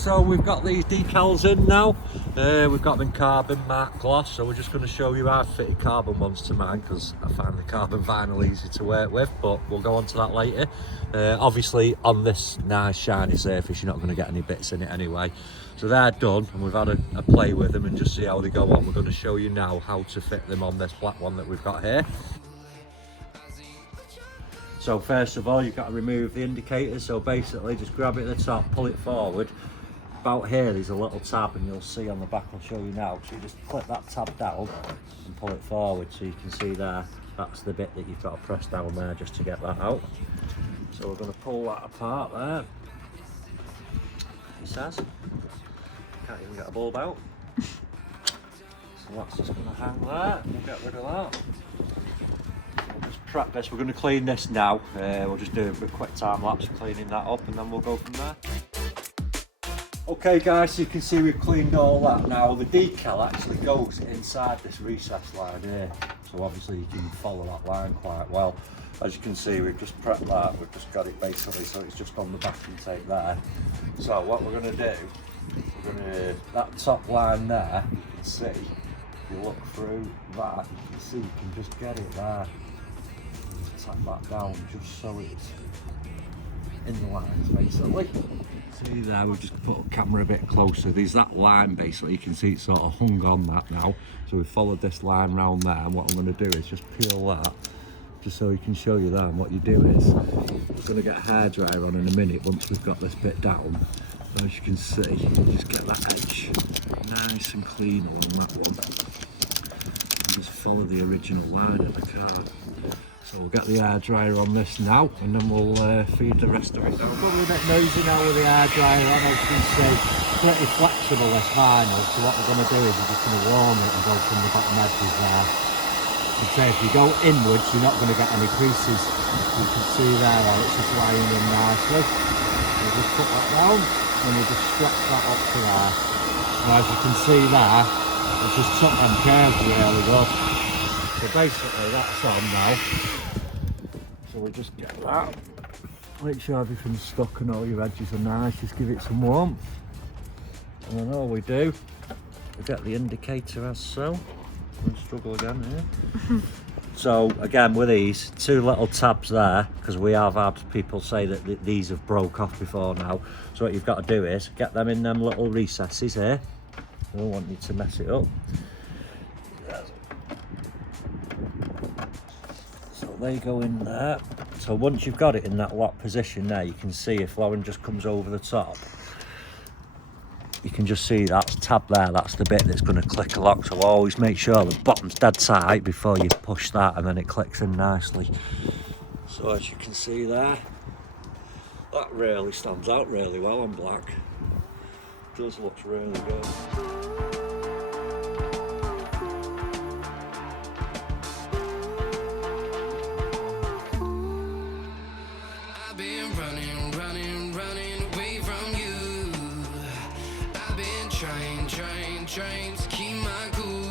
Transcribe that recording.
so we've got these decals in now. We've got them in carbon matte gloss, so we're just going to show you how I fitted carbon ones to mine, because I find the carbon vinyl easy to work with, but we'll go on to that later. Obviously on this nice shiny surface you're not going to get any bits in it anyway. So they're done, and we've had a play with them and just see how they go on. We're going to show you now how to fit them on this black one that we've got here. So first of all, you've got to remove the indicator. So basically just grab it at the top, pull it forward. About here there's a little tab, and you'll see on the back, I'll show you now. So you just clip that tab down and pull it forward, so you can see there, that's the bit that you've got to press down there just to get that out. So we're going to pull that apart there. He says, can't even get a bulb out. So that's just going to hang there, we'll get rid of that. We'll just prep this, we're going to clean this now. We'll just do a quick time lapse of cleaning that up, and then we'll go from there. Okay guys, so you can see we've cleaned all that now. The decal actually goes inside this recess line here, so obviously you can follow that line quite well. As you can see, we've just prepped that, we've just got it basically so it's just on the back intake there. So what we're going to do, that top line there, you can see, if you look through that, you can see you can just get it there. Just tap that down just so it's in the lines basically. See there, we've just put the camera a bit closer. There's that line basically, you can see it's sort of hung on that now. So we've followed this line round there, and what I'm going to do is just peel that, just so we can show you that. And what you do is, we're going to get a hairdryer on in a minute once we've got this bit down. And as you can see, you just get that edge nice and clean along that one. And just follow the original line of the card. So we'll get the hairdryer on this now, and then we'll feed the rest of it down. Probably a bit noisy now with the hairdryer on, as you can see. Pretty flexible this vinyl, so what we're going to do is we're just going to warm it and go from the bottom edges there. I'd say if you go inwards, you're not going to get any creases. You can see there how it's just lying in nicely. We'll just put that down, and we'll just stretch that up to there. Now as you can see there, it's just took them curves really good. So basically that's on now. So we'll just get that. Make sure everything's stuck and all your edges are nice. Just give it some warmth. And then all we do, we get the indicator as so. We'll struggle again here. So again with these, two little tabs there, because we have had people say that these have broke off before now. So what you've got to do is get them in them little recesses here. I don't want you to mess it up. They go in there. So once you've got it in that lock position there, you can see if Lauren just comes over the top, you can just see that tab there, that's the bit that's going to click a lock. So always make sure the bottom's dead tight before you push that, and then it clicks in nicely. So as you can see there, that really stands out really well on black. It does look really good. Trying to keep my cool.